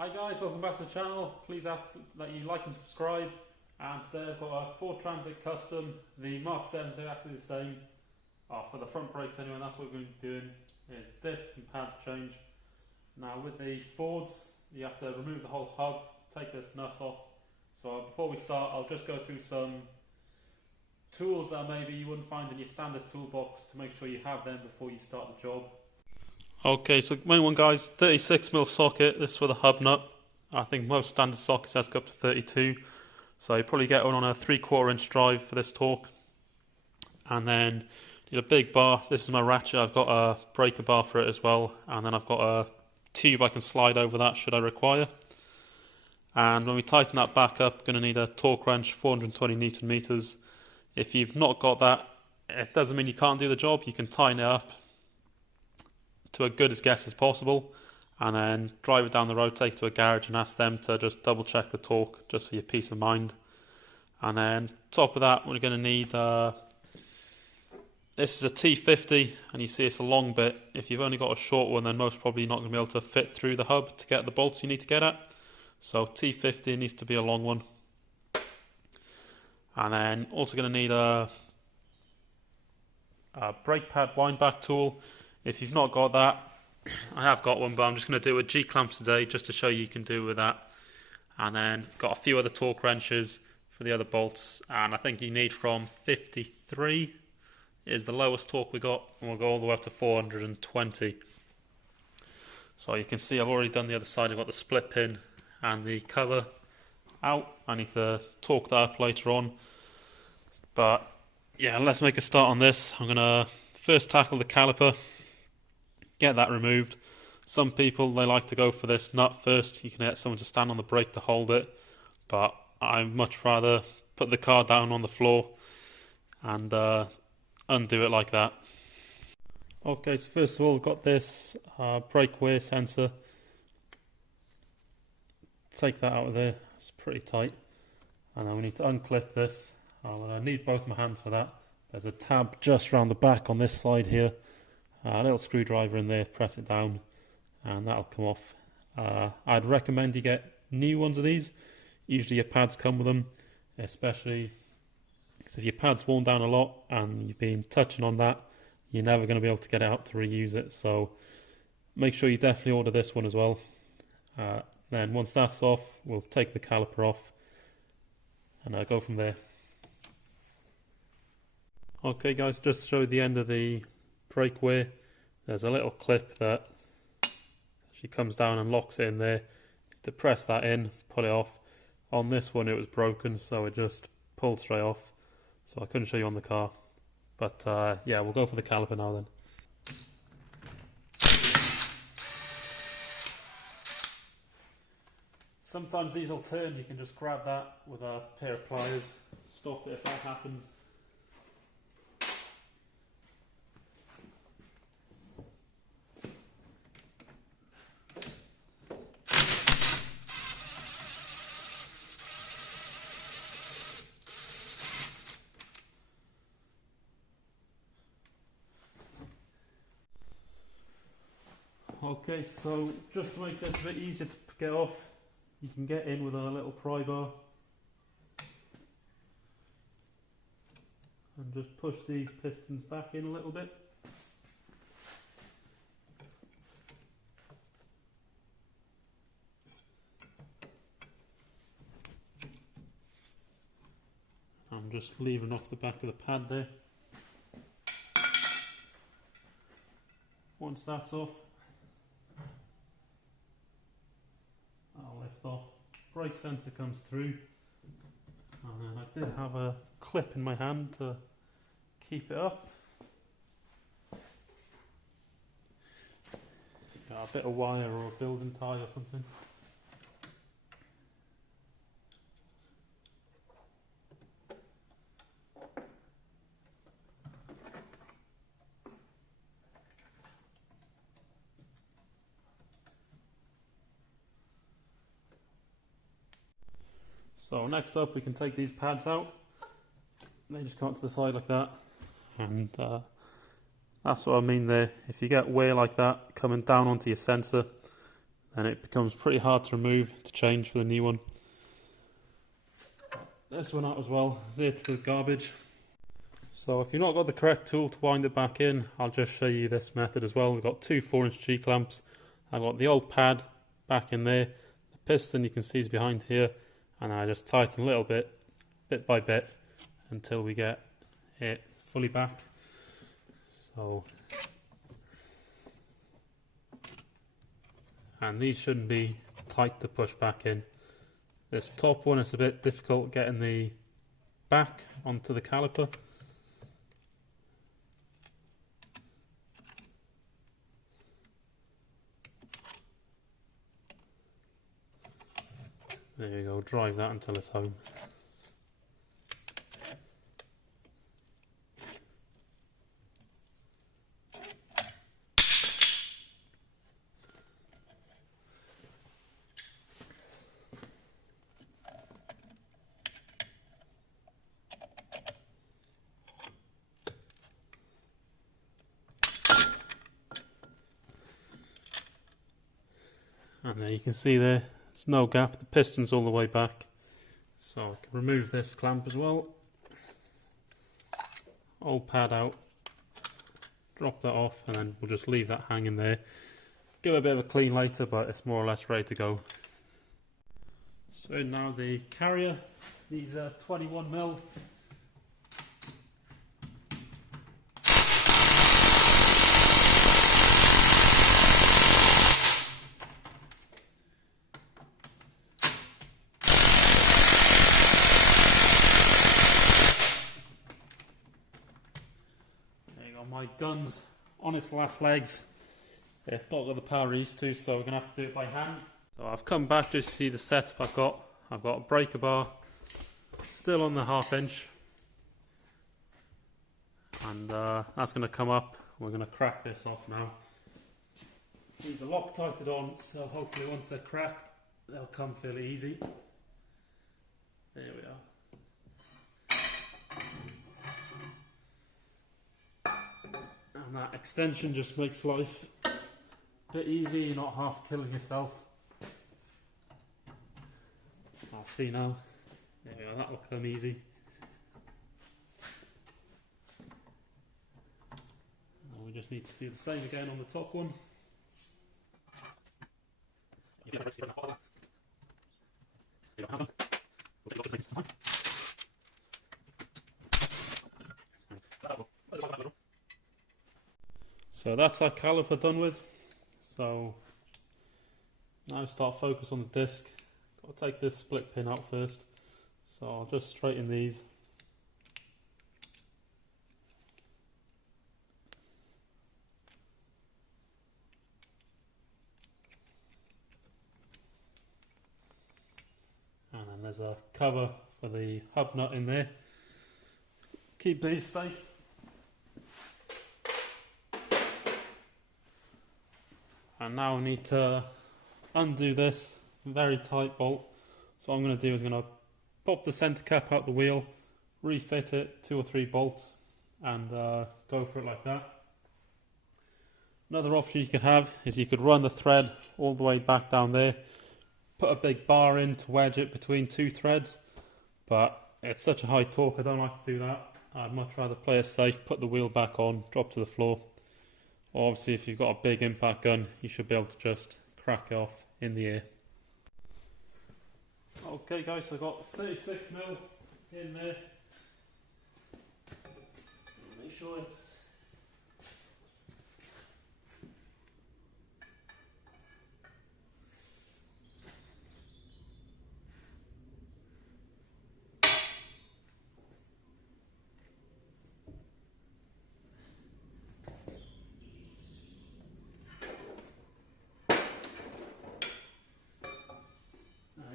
Hi guys, welcome back to the channel. Please ask that you like and subscribe. And today I've got a Ford Transit Custom. The Mark 7 is exactly the same. For the front brakes anyway, and that's what we're going to be doing. Is discs and pads change. Now with the Fords, you have to remove the whole hub, take this nut off. So before we start, I'll just go through some tools that maybe you wouldn't find in your standard toolbox to make sure you have them before you start the job. Okay, so main one guys, 36mm socket, this is for the hub nut. I think most standard sockets has go up to 32. So you probably get one on a 3/4 inch drive for this torque. And then need a big bar, this is my ratchet, I've got a breaker bar for it as well. And then I've got a tube I can slide over that should I require. And when we tighten that back up, going to need a torque wrench, 420 Newton meters. If you've not got that, it doesn't mean you can't do the job, you can tighten it up to a good as guess as possible, and then drive it down the road, take it to a garage and ask them to just double check the torque just for your peace of mind. And then top of that, we're going to need this is a T50, and you see it's a long bit. If you've only got a short one, then most probably not going to be able to fit through the hub to get the bolts you need to get at. So T50 needs to be a long one. And then also going to need a brake pad wind back tool. If you've not got that, I have got one, but I'm just going to do a G-clamp today just to show you can do with that. And then got a few other torque wrenches for the other bolts, and I think you need from 53 is the lowest torque we got, and we'll go all the way up to 420. So you can see I've already done the other side. I've got the split pin and the cover out. I need to torque that up later on, but yeah, let's make a start on this. I'm going to first tackle the caliper, get that removed. Some people, they like to go for this nut first. You can get someone to stand on the brake to hold it, but I'd much rather put the car down on the floor and undo it like that. Okay, so first of all, we've got this brake wear sensor. Take that out of there, it's pretty tight. And then we need to unclip this. I need both my hands for that. There's a tab just around the back on this side here. A little screwdriver in there, press it down, and that'll come off. I'd recommend you get new ones of these. Usually your pads come with them, especially because if your pad's worn down a lot and you've been touching on that, you're never going to be able to get it out to reuse it. So make sure you definitely order this one as well. Then once that's off, we'll take the caliper off and go from there. Okay guys, just to show you the end of the brake wear, there's a little clip that she comes down and locks it in there. To press that in, pull it off. On this one it was broken, so it just pulled straight off, so I couldn't show you on the car. But yeah, we'll go for the caliper now then. Sometimes these will turn, you can just grab that with a pair of pliers, stop it if that happens. Okay, so just to make this a bit easier to get off, you can get in with a little pry bar and just push these pistons back in a little bit. I'm just leaving off the back of the pad there. Once that's off, I'll lift off. Brake sensor comes through, and then I did have a clip in my hand to keep it up. Got a bit of wire or a building tie or something. So next up, we can take these pads out. They just come to the side like that, and that's what I mean there. If you get wear like that coming down onto your sensor, and it becomes pretty hard to remove to change for the new one. This one out as well, there to the garbage. So if you've not got the correct tool to wind it back in, I'll just show you this method as well. We've got two 4-inch G-clamps. I've got the old pad back in there. The piston you can see is behind here, and I just tighten a little bit by bit, until we get it fully back. So, and these shouldn't be tight to push back in. This top one is a bit difficult getting the back onto the caliper. There you go, drive that until it's home. And there you can see there's no gap, the piston's all the way back. So I can remove this clamp as well. Old pad out, drop that off, and then we'll just leave that hanging there. Give it a bit of a clean later, but it's more or less ready to go. So now the carrier, these are 21mm. My gun's on its last legs. It's not got the power it used to, so we're going to have to do it by hand. So I've come back just to see the setup I've got. I've got a breaker bar, still on the 1/2 inch. And that's going to come up. We're going to crack this off now. These are Loctited on, so hopefully once they're cracked, they'll come fairly easy. There we are. And that extension just makes life a bit easy, you're not half killing yourself. I'll see now. There we are, that will come easy. And we just need to do the same again on the top one. So that's our caliper done with. So now start focus on the disc. Got to take this split pin out first. So I'll just straighten these. And then there's a cover for the hub nut in there. Keep these safe. And now I need to undo this very tight bolt. So what I'm going to do is I'm going to pop the centre cap out the wheel, refit it 2 or 3 bolts, and go for it like that. Another option you could have is you could run the thread all the way back down there, put a big bar in to wedge it between 2 threads, but it's such a high torque, I don't like to do that. I'd much rather play it safe, put the wheel back on, drop to the floor. Obviously if you've got a big impact gun, you should be able to just crack it off in the air. Okay guys, so I've got 36mm in there. Make sure it's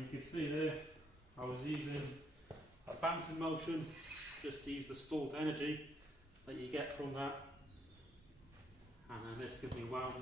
you can see there, I was using a bouncing motion just to use the stored energy that you get from that, and then this can be wound.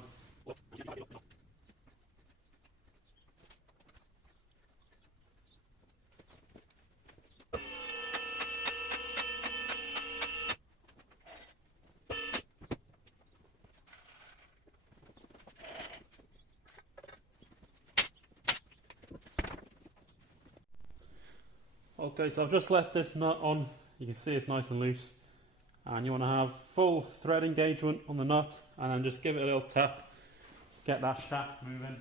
Okay, so I've just let this nut on. You can see it's nice and loose. And you want to have full thread engagement on the nut, and then just give it a little tap, get that shaft moving.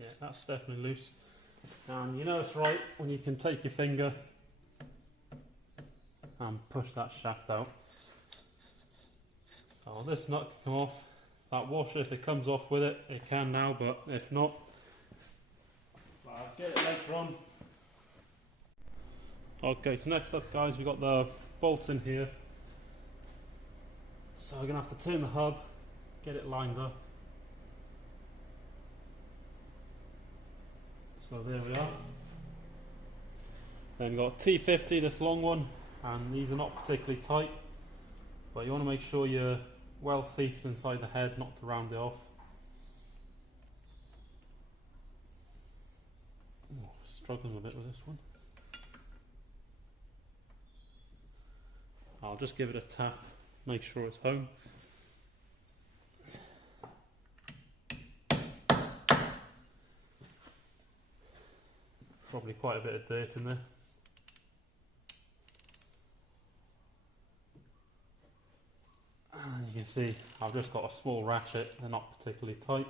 Yeah, that's definitely loose. And you know it's right when you can take your finger and push that shaft out. So this nut can come off. That washer, if it comes off with it, it can now, but if not, I'll get it later on. Okay, so next up guys, we've got the bolts in here. So we're going to have to turn the hub, get it lined up. So there we are. Then you've got T50, this long one, and these are not particularly tight, but you want to make sure you're well seated inside the head, not to round it off. Oh, struggling a bit with this one. I'll just give it a tap, make sure it's home. Probably quite a bit of dirt in there. And you can see I've just got a small ratchet, they're not particularly tight.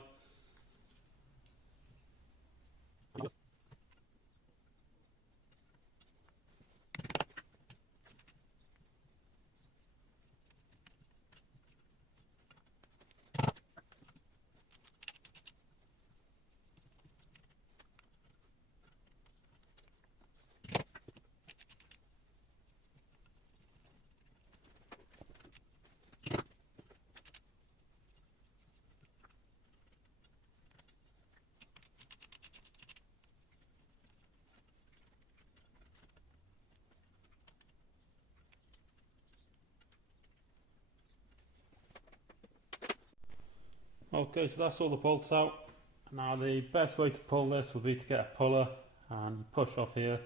Okay, so that's all the bolts out. Now the best way to pull this would be to get a puller and push off here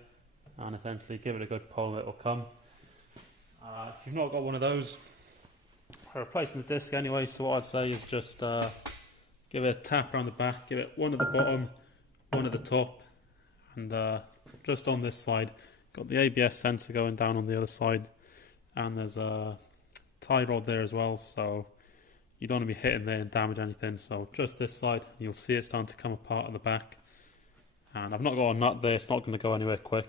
and essentially give it a good pull, it'll come. If you've not got one of those, I'm replacing the disc anyway, so what I'd say is just give it a tap around the back, give it one at the bottom, one at the top, and just on this side, got the ABS sensor going down on the other side, and there's a tie rod there as well, so you don't want to be hitting there and damage anything. So just this side, you'll see it starting to come apart at the back. And I've not got a nut there, it's not going to go anywhere quick.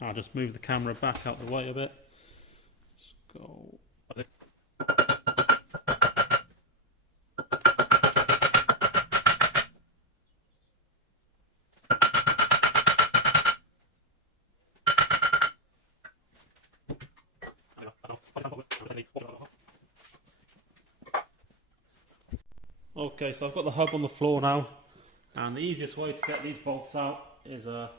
I'll just move the camera back out the way a bit. Let's go. Okay, so I've got the hub on the floor now, and the easiest way to get these bolts out is a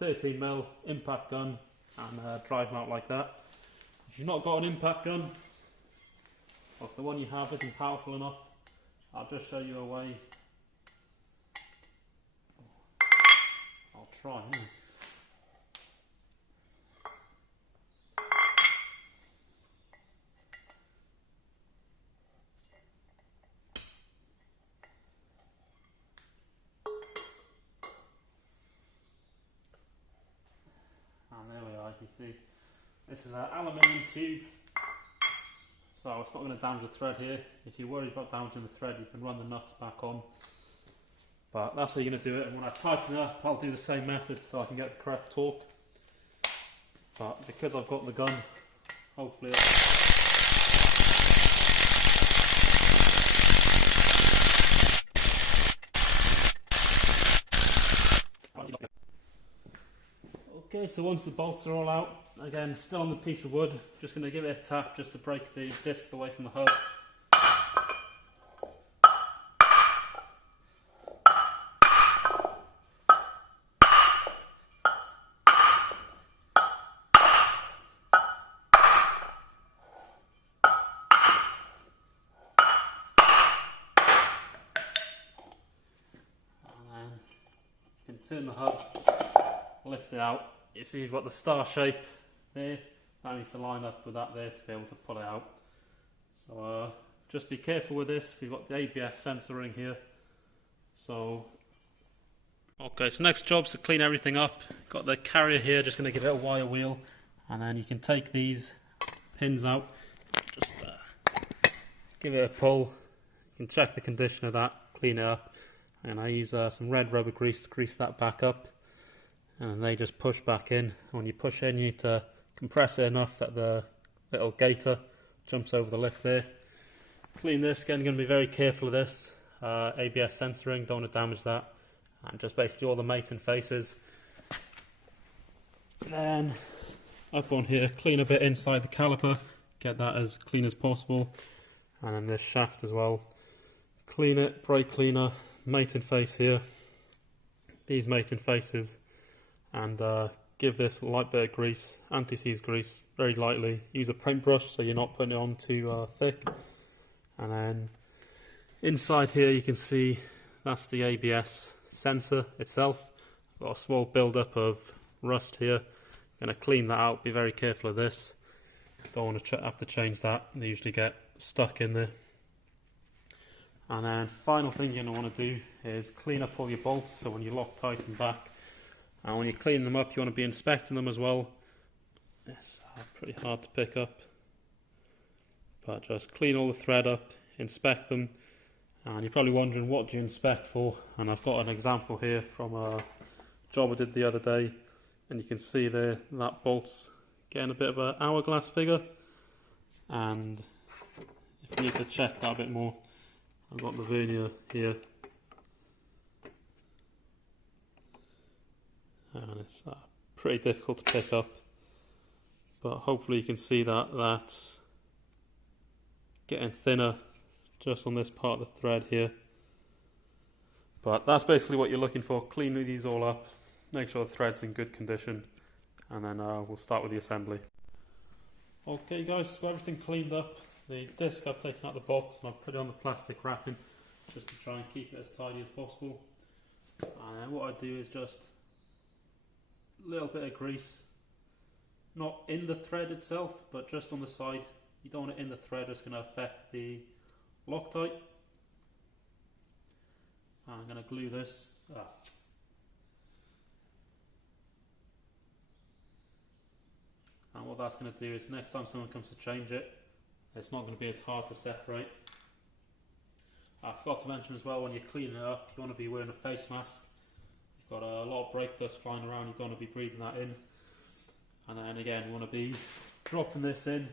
13mm impact gun and drive them out like that. If you've not got an impact gun, or if the one you have isn't powerful enough, I'll just show you a way. I'll try. And there we are, you see, this is an aluminium tube, so it's not going to damage the thread here. If you're worried about damaging the thread, you can run the nuts back on. But that's how you're going to do it, and when I tighten it up, I'll do the same method so I can get the correct torque. But because I've got the gun, hopefully Okay, so once the bolts are all out, again still on the piece of wood, just going to give it a tap just to break the disc away from the hub. Turn the hub, lift it out. You see you've got the star shape there. That needs to line up with that there to be able to pull it out. So just be careful with this. We've got the ABS sensor ring here. So okay, so next job's to clean everything up. Got the carrier here, just going to give it a wire wheel, and then you can take these pins out. Just give it a pull. You can check the condition of that, clean it up. And I use some red rubber grease to grease that back up, and they just push back in. When you push in, you need to compress it enough that the little gator jumps over the lift there. Clean this, again, going to be very careful of this. ABS sensoring, don't want to damage that. And just basically all the mating faces. Then up on here, clean a bit inside the caliper, get that as clean as possible. And then this shaft as well. Clean it, brake cleaner. Mating face here, these mating faces, and give this a light bit of grease, anti-seize grease, very lightly. Use a paintbrush so you're not putting it on too thick. And then inside here you can see that's the ABS sensor itself. Got a small build-up of rust here. Going to clean that out, be very careful of this. Don't want to have to change that, they usually get stuck in there. And then final thing you're going to want to do is clean up all your bolts, so when you lock tight and back, and when you're cleaning them up you want to be inspecting them as well. It's pretty hard to pick up, but just clean all the thread up, inspect them, and you're probably wondering what do you inspect for, and I've got an example here from a job I did the other day, and you can see there that bolt's getting a bit of an hourglass figure, and if you need to check that a bit more, I've got the vernier here, and it's pretty difficult to pick up, but hopefully you can see that that's getting thinner just on this part of the thread here. But that's basically what you're looking for. Clean these all up, make sure the thread's in good condition, and then we'll start with the assembly. Okay guys, so everything cleaned up. The disc I've taken out the box and I've put it on the plastic wrapping just to try and keep it as tidy as possible. And then what I do is just a little bit of grease, not in the thread itself, but just on the side. You don't want it in the thread, it's going to affect the Loctite. I'm going to glue this. And what that's going to do is next time someone comes to change it, it's not going to be as hard to separate. I forgot to mention as well, when you're cleaning it up, you want to be wearing a face mask. You've got a lot of brake dust flying around, you don't want to be breathing that in. And then again, you want to be dropping this in.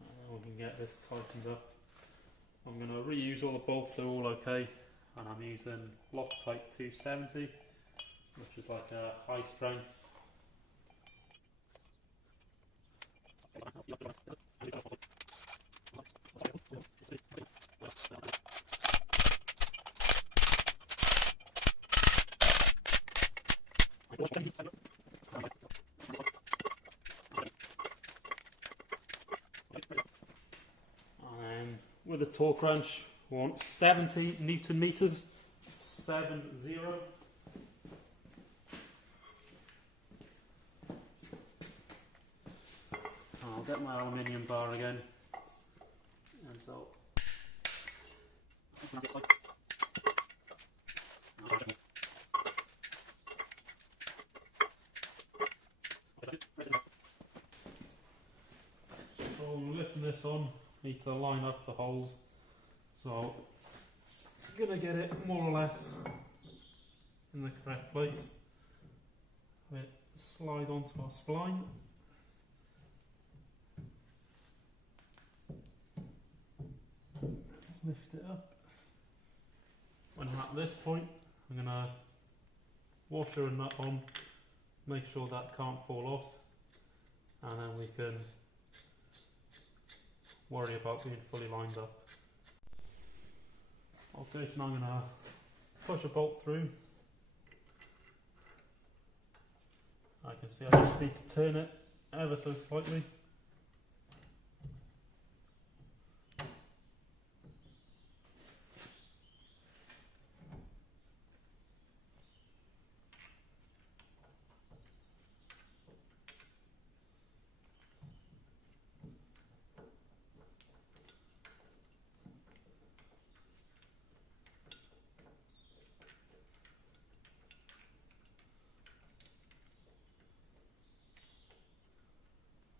And we can get this tightened up. I'm going to reuse all the bolts, they're all okay, and I'm using Loctite 270, which is like a high strength. With a torque wrench, we want 70 Newton meters, 70. I'll get my aluminium bar again, and so lifting this on. Need to line up the holes, so I'm going to get it more or less in the correct place. Have it slide onto our spline. lift it up. When I'm at this point, I'm going to washer a nut on, make sure that can't fall off, and then we can worry about being fully lined up. Okay, so now I'm going to push a bolt through. I can see I just need to turn it ever so slightly.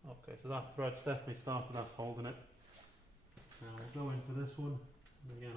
Okay, so that thread's definitely started, that's holding it. Now we'll go in for this one, and again